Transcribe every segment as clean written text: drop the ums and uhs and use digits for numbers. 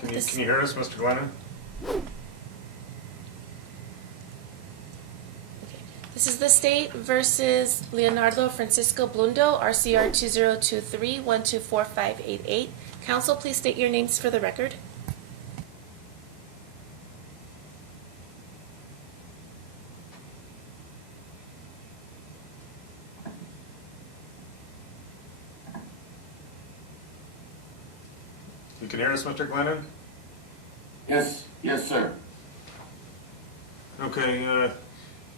Can you hear us, Mr. Glennen? This is the state versus Leonardo Francisco Blundo, RCR 2023-124588. Counsel, please state your names for the record. You can hear us, Mr. Glennen? Yes, sir. Okay,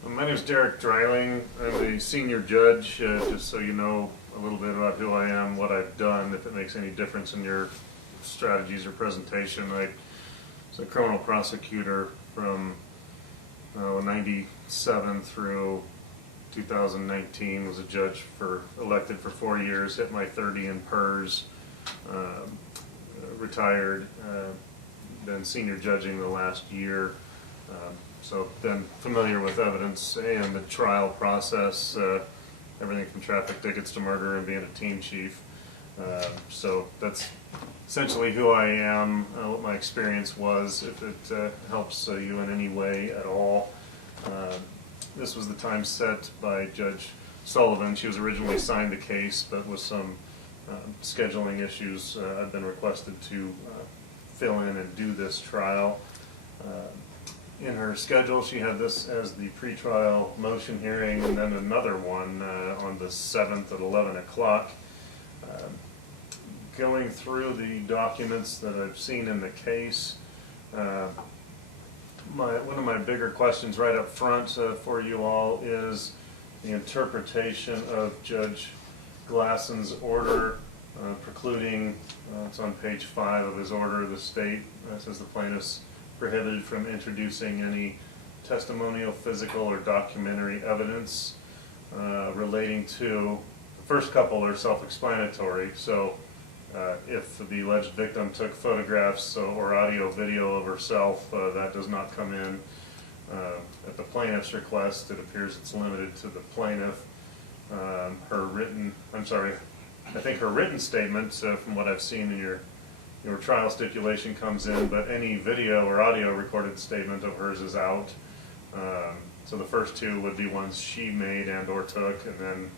my name is Dreiling. I'm the senior judge, just so you know a little bit about who I am, what I've done, if it makes any difference in your strategies or presentation. I was a criminal prosecutor from 97 through 2019, was a judge elected for 4 years, hit my 30 in PERS, retired, been senior judging the last year. So been familiar with evidence and the trial process, everything from traffic tickets to murder and being a team chief. So that's essentially who I am, what my experience was, if it helps you in any way at all. This was the time set by Judge Sullivan. She was originally assigned the case, but with some scheduling issues, I've been requested to fill in and do this trial. In her schedule, she had this as the pretrial motion hearing, and then another one on the 7th at 11 o'clock. Going through the documents that I've seen in the case, one of my bigger questions right up front for you all is the interpretation of Judge Glassen's order precluding, it's on page 5 of his order, the state says the plaintiff's prohibited from introducing any testimonial, physical, or documentary evidence relating to, the first couple are self-explanatory, so if the alleged victim took photographs or audio video of herself, that does not come in. At the plaintiff's request, it appears it's limited to the plaintiff. I think her written statement, from what I've seen in your trial stipulation, comes in, but any video or audio recorded statement of hers is out. So the first two would be ones she made and or took, and then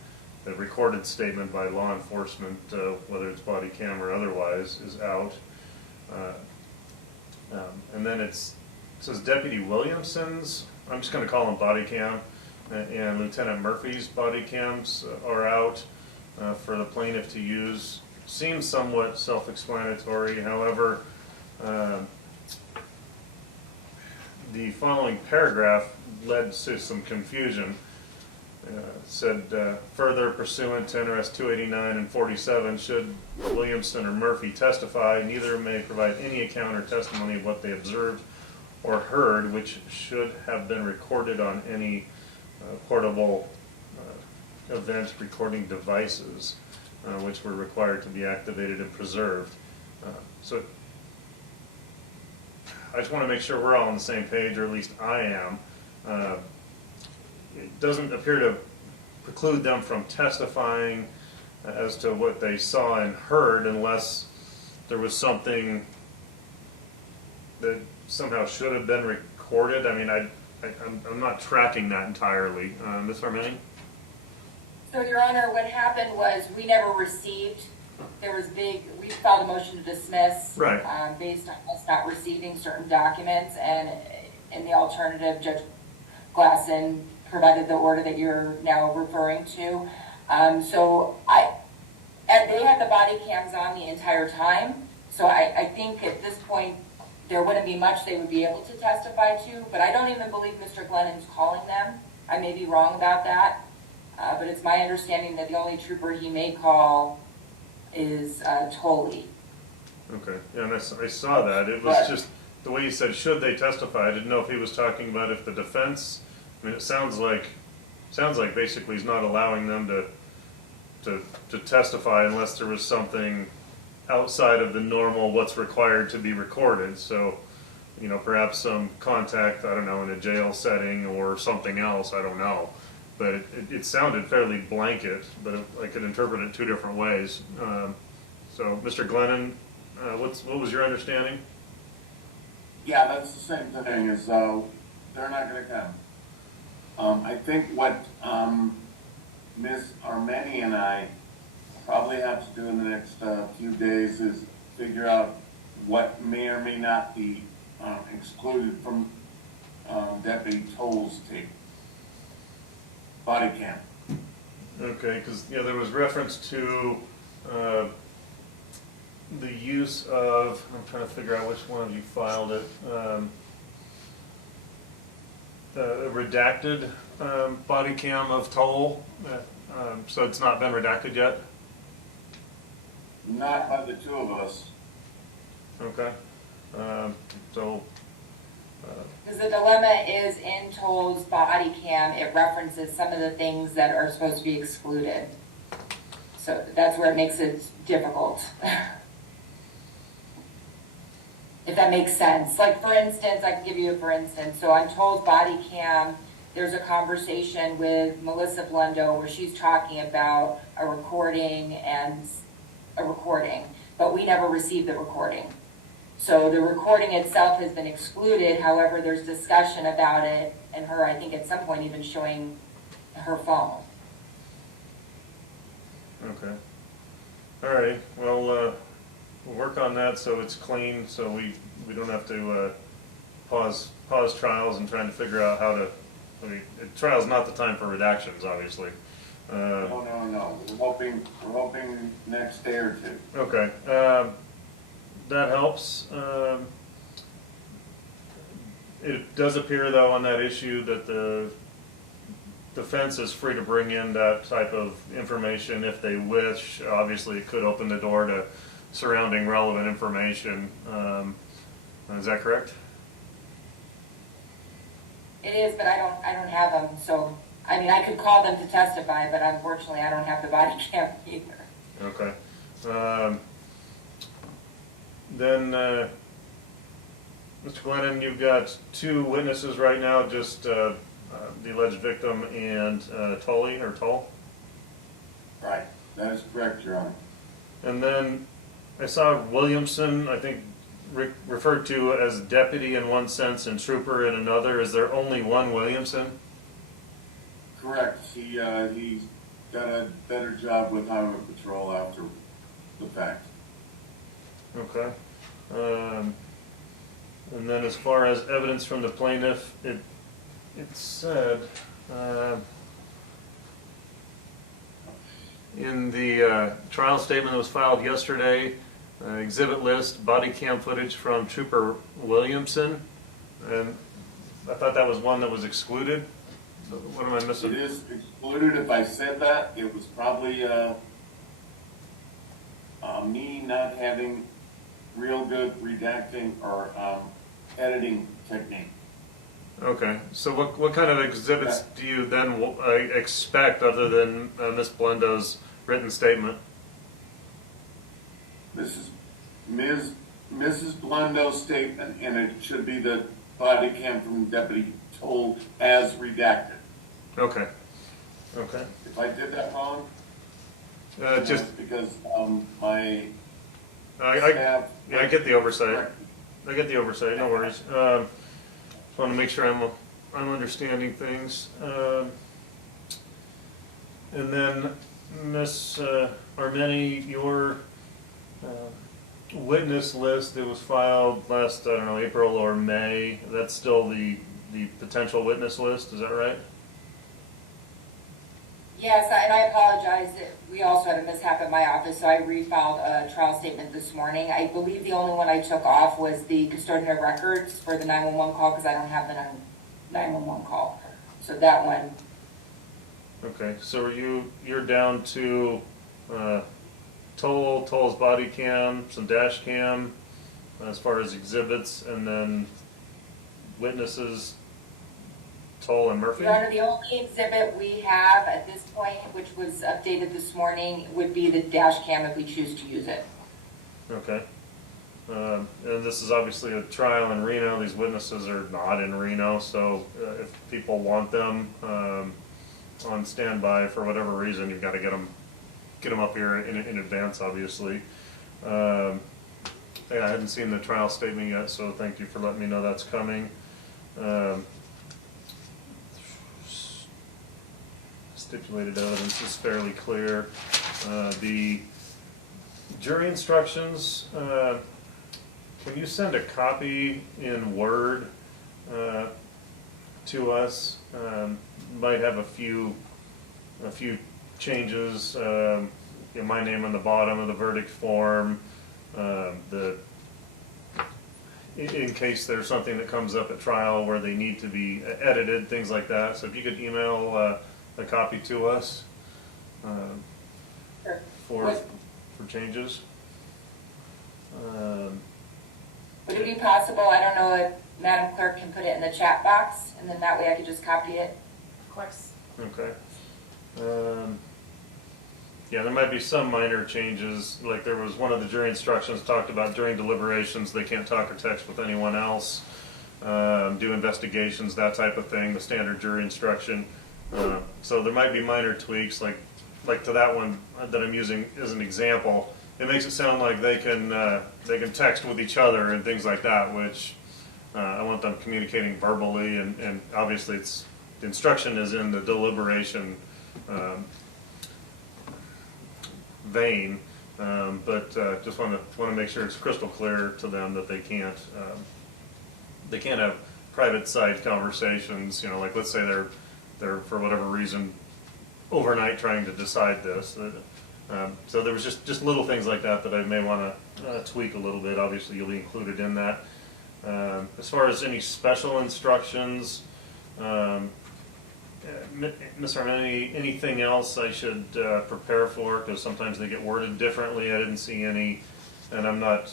the recorded statement by law enforcement, whether it's body cam or otherwise, is out. And then it says Deputy Williamson's, I'm just going to call him body cam, and Lieutenant Murphy's body cams are out for the plaintiff to use. Seems somewhat self-explanatory. However, the following paragraph led to some confusion. Said, further pursuant to NRS 289 and 47, should Williamson or Murphy testify, neither may provide any account or testimony of what they observed or heard, which should have been recorded on any portable event recording devices, which were required to be activated and preserved. So I just want to make sure we're all on the same page, or at least I am. It doesn't appear to preclude them from testifying as to what they saw and heard, unless there was something that somehow should have been recorded. I mean, I'm not tracking that entirely. Ms. Armeni? So, Your Honor, what happened was we never received, we filed a motion to dismiss, right, based on us not receiving certain documents, and in the alternative, Judge Glassen provided the order that you're now referring to. And they had the body cams on the entire time, so I think at this point there wouldn't be much they would be able to testify to, but I don't even believe Mr. Glennon's calling them. I may be wrong about that. But it's my understanding that the only trooper he may call is Tolley. Okay, yeah, and I saw that. It was just the way you said, should they testify? I didn't know if he was talking about if the defense, I mean, it sounds like basically he's not allowing them to testify unless there was something outside of the normal what's required to be recorded. So, you know, perhaps some contact, I don't know, in a jail setting or something else, I don't know. But it sounded fairly blanket, but I could interpret it two different ways. So, Mr. Glennen, what was your understanding? Yeah, that's the same thing, is, they're not gonna come. I think what, Ms. Armeni and I probably have to do in the next, few days is figure out what may or may not be, excluded from, Deputy Toll's tape. Body cam. Okay, because, yeah, there was reference to the use of, I'm trying to figure out which one of you filed it, the redacted body cam of Toll, so it's not been redacted yet? Not by the two of us. Okay, so, Because the dilemma is in Toll's body cam, it references some of the things that are supposed to be excluded. So that's where it makes it difficult. If that makes sense. Like, for instance, I can give you a for instance. So on Toll's body cam, there's a conversation with Melissa Blundo where she's talking about a recording, but we never received the recording. So the recording itself has been excluded, however, there's discussion about it, and her, I think at some point even showing her phone. okay. All right, well, we'll work on that so it's clean, so we don't have to pause trials and trying to figure out how to, I mean, trial's not the time for redactions, obviously. No. We're hoping next day or two. Okay, that helps. It does appear, though, on that issue that the defense is free to bring in that type of information if they wish. Obviously, it could open the door to surrounding relevant information. Is that correct? It is, but I don't have them, so, I mean, I could call them to testify, but unfortunately I don't have the body cam either. Okay. Then, Mr. Glennon, you've got two witnesses right now, just the alleged victim and Toll. Right, that is correct, Your Honor. And then I saw Williamson, I think, referred to as deputy in one sense and trooper in another. Is there only one Williamson? Correct, he's done a better job with highway patrol after the fact. Okay. And then as far as evidence from the plaintiff, it said in the trial statement that was filed yesterday, exhibit list, body cam footage from Trooper Williamson, and I thought that was one that was excluded. So what am I missing? It is excluded. If I said that, it was probably me not having real good redacting or editing technique. Okay, so what kind of exhibits do you then expect other than Ms. Blundo's written statement? This is Mrs. Blundo's statement, and it should be the body cam from Deputy Toll as redacted. Okay. Okay. If I did that wrong, Just because my I staff. yeah, I get the oversight. I get the oversight. No worries. Just want to make sure I'm understanding things. And then Miss Armeni, your witness list that was filed last, I don't know, April or May, that's still the potential witness list, is that right? Yes, and I apologize, that we also had a mishap at my office, so I refiled a trial statement this morning. I believe the only one I took off was the custodian of records for the 911 call, because I don't have the 911 call. So that one. Okay, so you're down to Toll's body cam, some dash cam, as far as exhibits, and then witnesses, Toll and Murphy? Your Honor, the only exhibit we have at this point, which was updated this morning, would be the dash cam if we choose to use it. Okay. And this is obviously a trial in Reno. These witnesses are not in Reno, so if people want them on standby for whatever reason, you've got to get them up here in advance, obviously. yeah, I hadn't seen the trial statement yet, so thank you for letting me know that's coming. Stipulated evidence is fairly clear. The jury instructions, can you send a copy in Word to us? Might have a few changes. My name on the bottom of the verdict form. In case there's something that comes up at trial where they need to be edited, things like that. So if you could email a copy to us Sure. for changes. Would it be possible, I don't know if Madam Clerk can put it in the chat box, and then that way I could just copy it? Of course. Okay. Yeah, there might be some minor changes, like there was one of the jury instructions talked about during deliberations, they can't talk or text with anyone else, do investigations, that type of thing, the standard jury instruction. So there might be minor tweaks, like to that one that I'm using as an example. It makes it sound like they can text with each other and things like that, which I want them communicating verbally, and obviously the instruction is in the deliberation vein, but just want to make sure it's crystal clear to them that they can't have private side conversations. Like let's say they're for whatever reason overnight trying to decide this. So there was just little things like that I may want to tweak a little bit. Obviously, you'll be included in that. As far as any special instructions, Ms. Armeni, anything else I should prepare for? Because sometimes they get worded differently. I didn't see any, and I'm not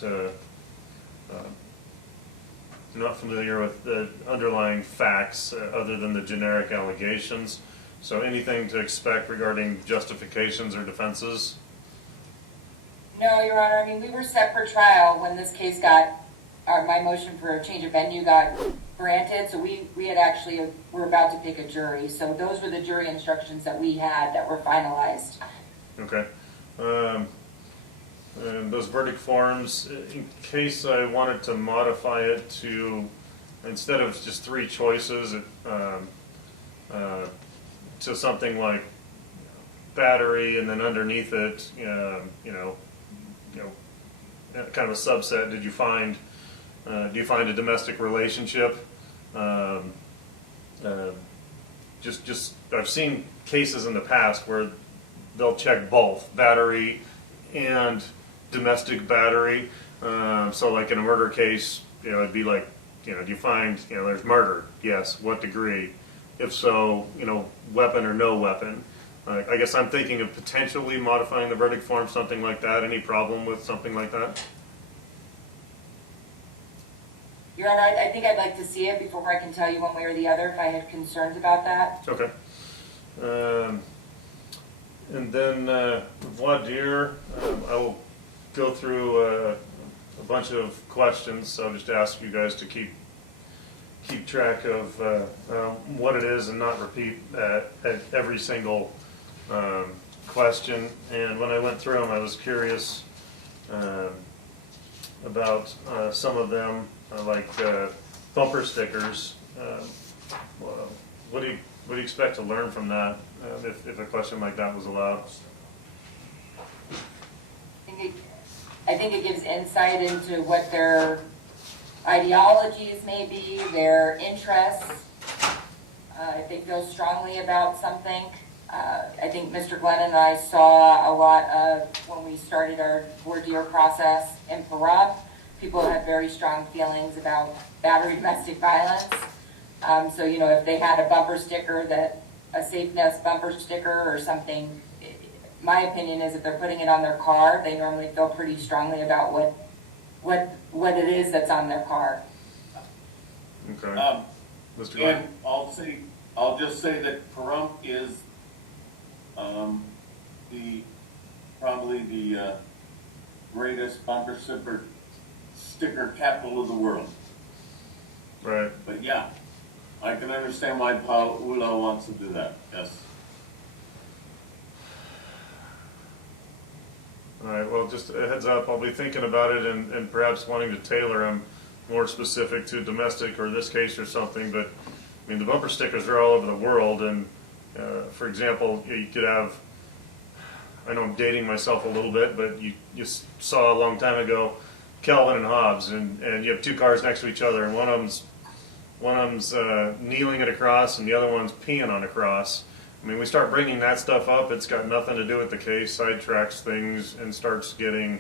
familiar with the underlying facts other than the generic allegations. So anything to expect regarding justifications or defenses? No, Your Honor, I mean, we were set for trial when this case my motion for a change of venue got granted, so we had actually, were about to pick a jury. So those were the jury instructions that we had that were finalized. Okay. And those verdict forms, in case I wanted to modify it to, instead of just 3 choices, to something like battery, and then underneath it, kind of a subset. Do you find a domestic relationship? Just I've seen cases in the past where they'll check both battery and domestic battery. So like in a murder case, it'd be like, do you find, there's murder? Yes. What degree? If so, weapon or no weapon. I guess I'm thinking of potentially modifying the verdict form, something like that. Any problem with something like that? Your Honor, I think I'd like to see it before I can tell you one way or the other if I had concerns about that. Okay. And then voir dire, I will go through a bunch of questions. So I'll just ask you guys to keep track of what it is and not repeat at every single question. And when I went through them, I was curious about some of them, like bumper stickers. What do you expect to learn from that if a question like that was allowed? I think it gives insight into what their ideologies may be, their interests, if they feel strongly about something. I think Mr. Glennen and I saw a lot of, when we started our voir dire process in Pahrump, people had very strong feelings about battery domestic violence. So, if they had a bumper sticker, a safe nest bumper sticker or something, my opinion is if they're putting it on their car, they normally feel pretty strongly about what it is that's on their car. Okay. Mr. Glenn? And I'll just say that Pahrump is probably the greatest bumper sticker capital of the world. Right. But yeah, I can understand why Paola wants to do that. Yes. All right, well, just a heads up, I'll be thinking about it and perhaps wanting to tailor them more specific to domestic or this case or something, but, I mean, the bumper stickers are all over the world, and, for example, you could have, I know I'm dating myself a little bit, but you saw a long time ago Kelvin and Hobbes, and you have two cars next to each other, and one of them's kneeling at a cross, and the other one's peeing on a cross. I mean, we start bringing that stuff up, it's got nothing to do with the case, sidetracks things, and starts getting,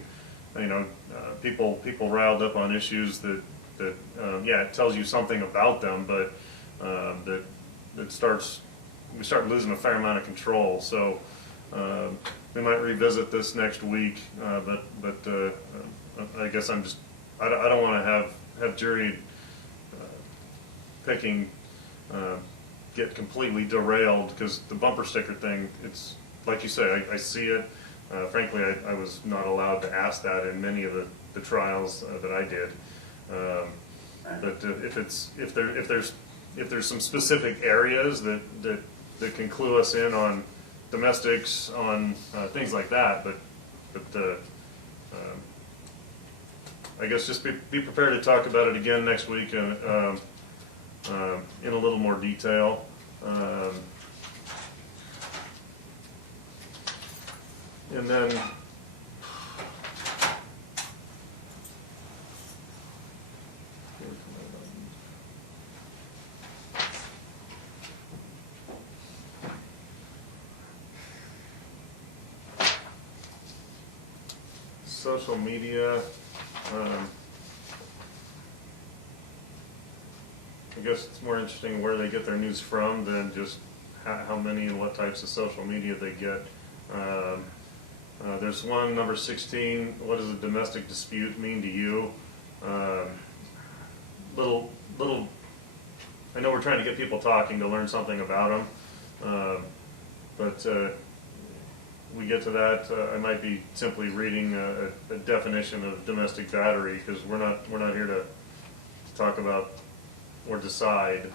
people riled up on issues that yeah, it tells you something about them, but we start losing a fair amount of control. So we might revisit this next week, but I guess I don't want to have jury picking get completely derailed, because the bumper sticker thing, it's like you say, I see it. Frankly, I was not allowed to ask that in many of the trials that I did. But if there's some specific areas that can clue us in on domestics, on things like that, but I guess just be prepared to talk about it again next week and in a little more detail. And then social media, I guess it's more interesting where they get their news from than just how many and what types of social media they get. There's one, number 16, what does a domestic dispute mean to you? I know we're trying to get people talking to learn something about them, but we get to that, I might be simply reading a definition of domestic battery, because we're not here to talk about or decide,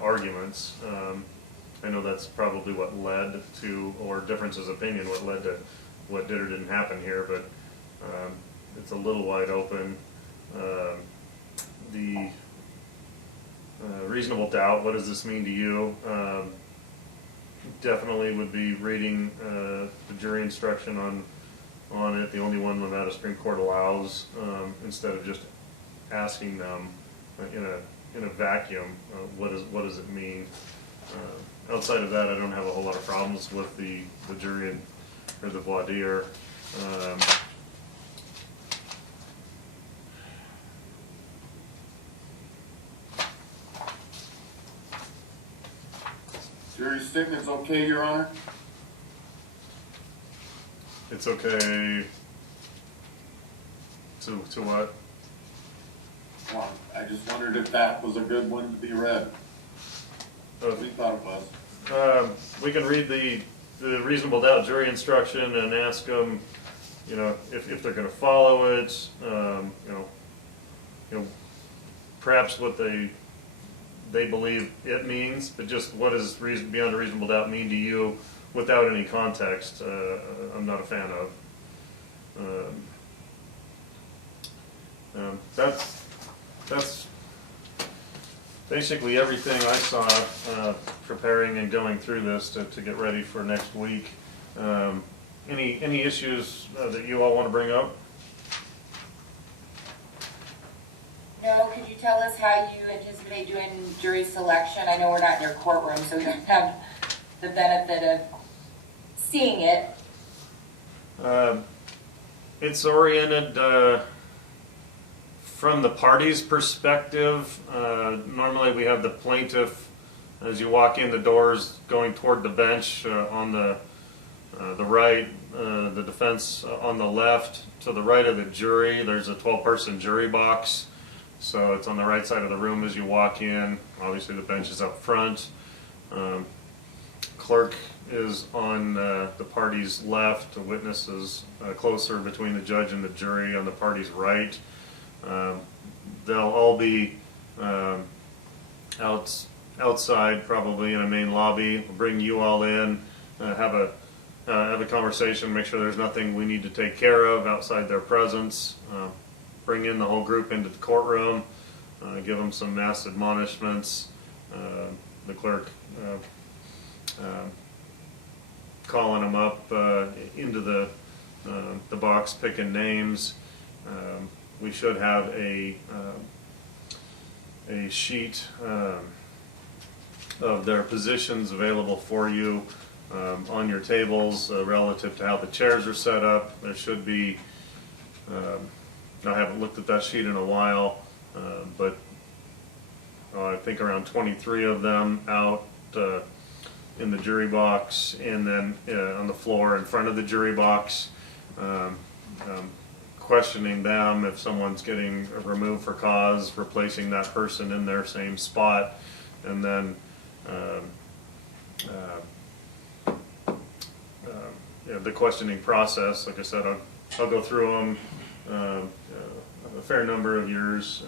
arguments. I know that's probably what led to, or differences of opinion, what led to what did or didn't happen here, but it's a little wide open. The reasonable doubt, what does this mean to you? Definitely would be reading the jury instruction on it, the only one the Nevada Supreme Court allows, instead of just asking them in a vacuum, what does it mean? Outside of that, I don't have a whole lot of problems with the jury or the voir dire. Jury statement's okay, Your Honor? It's okay to what? Well, I just wondered if that was a good one to be read. We thought it was. We can read the reasonable doubt jury instruction and ask them, if they're going to follow it, perhaps what they believe it means, but just what does beyond a reasonable doubt mean to you without any context, I'm not a fan of. That's basically everything I saw preparing and going through this to get ready for next week. Any issues that you all want to bring up? No, could you tell us how you anticipate doing jury selection? I know we're not in your courtroom, so we don't have the benefit of seeing it. It's oriented from the party's perspective. Normally we have the plaintiff, as you walk in the doors, going toward the bench on the right, the defense on the left. To the right of the jury, there's a 12-person jury box. So it's on the right side of the room as you walk in. Obviously the bench is up front. Clerk is on the party's left. The witness is closer between the judge and the jury on the party's right. They'll all be outside, probably in a main lobby. We'll bring you all in, have a have a conversation, make sure there's nothing we need to take care of outside their presence. Bring in the whole group into the courtroom, give them some mass admonishments. The clerk calling them up into the box, picking names. We should have a sheet of their positions available for you on your tables relative to how the chairs are set up. There should be, I haven't looked at that sheet in a while, but I think around 23 of them out in the jury box, and then on the floor in front of the jury box, questioning them if someone's getting removed for cause, replacing that person in their same spot, and then the questioning process. Like I said, I'll go through them, a fair number of yours,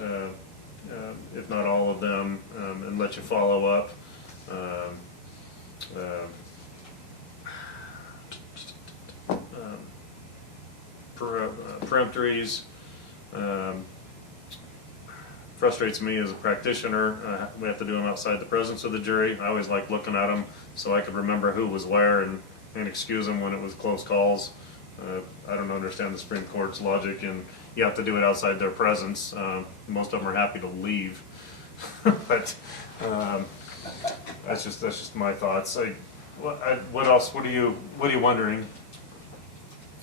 if not all of them, and let you follow up. Peremptories frustrates me as a practitioner. We have to do them outside the presence of the jury. I always like looking at them so I could remember who was where and excuse them when it was close calls. I don't understand the Supreme Court's logic, and you have to do it outside their presence. Most of them are happy to leave, but that's just my thoughts. What else? What are you wondering?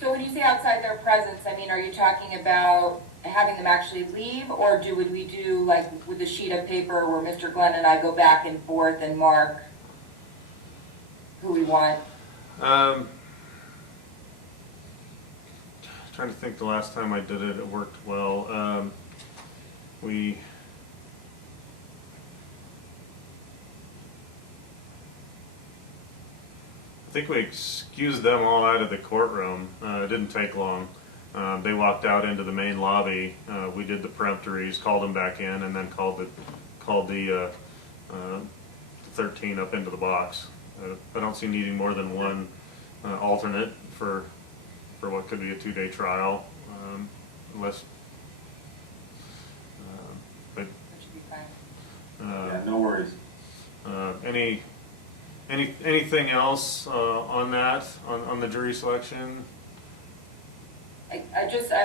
So when you say outside their presence, I mean, are you talking about having them actually leave, or would we do like with a sheet of paper where Mr. Glenn and I go back and forth and mark who we want? Trying to think, the last time I did it, it worked well. I think we excused them all out of the courtroom. It didn't take long. They walked out into the main lobby. We did the peremptories, called them back in, and then called the 13 up into the box. I don't see needing more than one alternate for what could be a 2-day trial, unless. But That should be fine. Yeah, no worries. Anything else on that, on the jury selection? I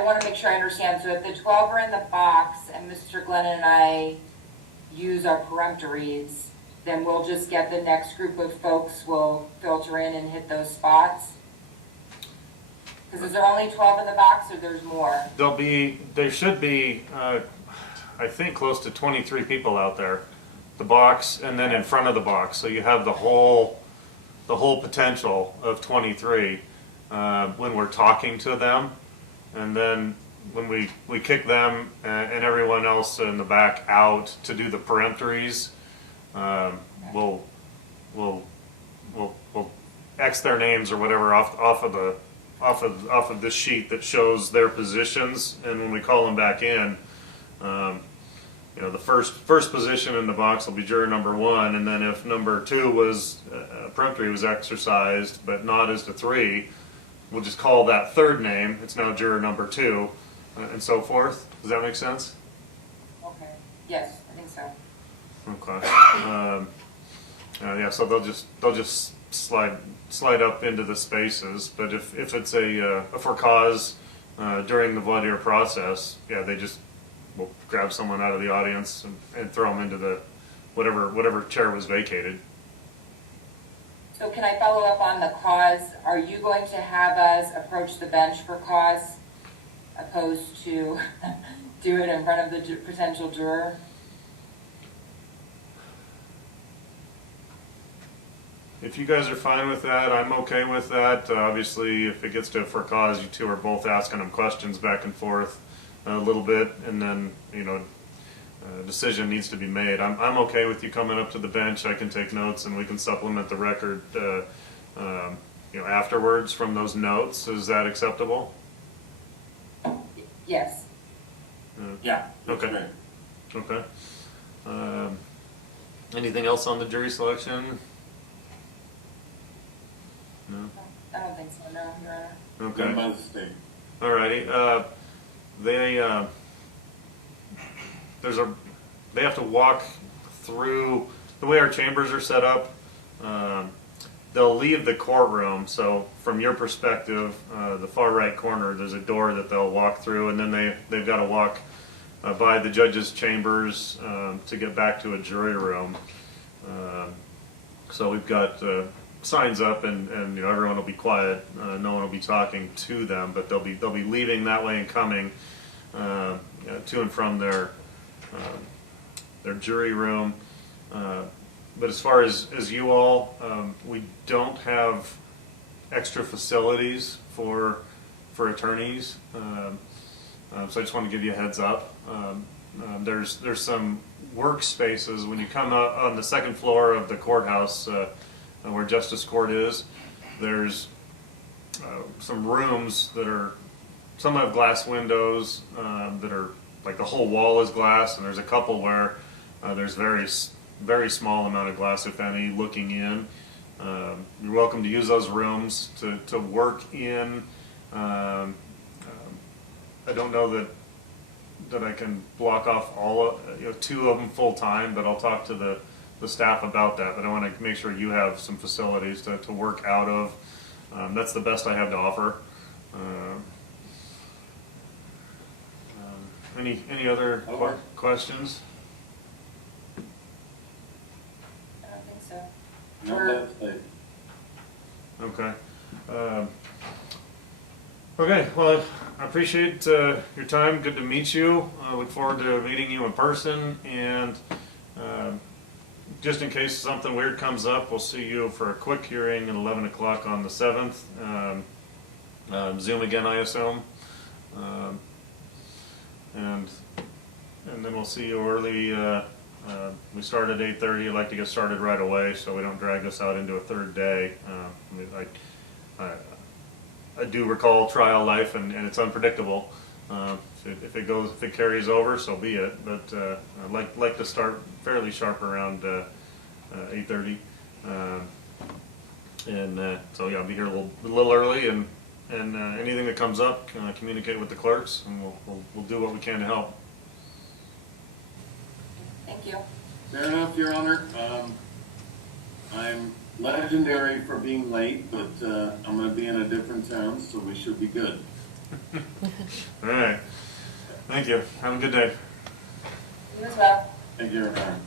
want to make sure I understand. So if the 12 are in the box and Mr. Glennon and I use our peremptories, then we'll just get the next group of folks will filter in and hit those spots? Because is there only 12 in the box, or there's more? There should be, I think, close to 23 people out there. The box, and then in front of the box, so you have the whole potential of 23 when we're talking to them, and then when we kick them and everyone else in the back out to do the peremptories, we'll X their names or whatever off of this sheet that shows their positions, and when we call them back in. The first position in the box will be juror number 1, and then if number 2 was peremptory was exercised but not as to 3, we'll just call that third name. It's now juror number 2, and so forth. Does that make sense? Okay. Yes, I think so. Okay. Yeah. So they'll just slide up into the spaces. But if it's a for cause during the voir dire process, yeah, we'll grab someone out of the audience and throw them into the whatever chair was vacated. So can I follow up on the cause? Are you going to have us approach the bench for cause, opposed to do it in front of the potential juror? If you guys are fine with that, I'm okay with that. Obviously, if it gets to for cause, you two are both asking them questions back and forth a little bit, and then a decision needs to be made. I'm okay with you coming up to the bench. I can take notes, and we can supplement the record afterwards from those notes. Is that acceptable? Yes. Yeah. that's Okay. great. Okay. Anything else on the jury selection? No. I don't think so, no, Your Honor. Okay. Done by the state. Alrighty, they have to walk through, the way our chambers are set up, they'll leave the courtroom, so from your perspective, the far right corner, there's a door that they'll walk through, and then they've got to walk by the judge's chambers to get back to a jury room. So we've got signs up, and everyone will be quiet. No one will be talking to them, but they'll be leaving that way and coming to and from their jury room. But as far as you all, we don't have extra facilities for attorneys. So I just want to give you a heads up. There's some workspaces when you come out on the second floor of the courthouse where Justice Court is. There's some rooms that are, some have glass windows that are like the whole wall is glass, and there's a couple where there's very small amount of glass, if any, looking in. You're welcome to use those rooms to work in. I don't know that I can block off all of, 2 of them full time, but I'll talk to the staff about that. But I want to make sure you have some facilities to work out of. That's the best I have to offer. Any other questions? I don't think so. No, that's it. Okay. Okay, well, I appreciate your time. Good to meet you. I look forward to meeting you in person. And just in case something weird comes up, we'll see you for a quick hearing at 11 o'clock on the 7th. Zoom again, I assume. And then we'll see you early. We start at 8:30. I'd like to get started right away so we don't drag this out into a third day. I do recall trial life, and it's unpredictable. If it carries over, so be it. But I'd like to start fairly sharp around 8:30. So yeah, I'll be here a little early, and anything that comes up, communicate with the clerks, and we'll do what we can to help. Thank you. Fair enough, Your Honor. I'm legendary for being late, but I'm going to be in a different town, so we should be good. All right. Thank you. Have a good day. You as well. Thank you, Your Honor.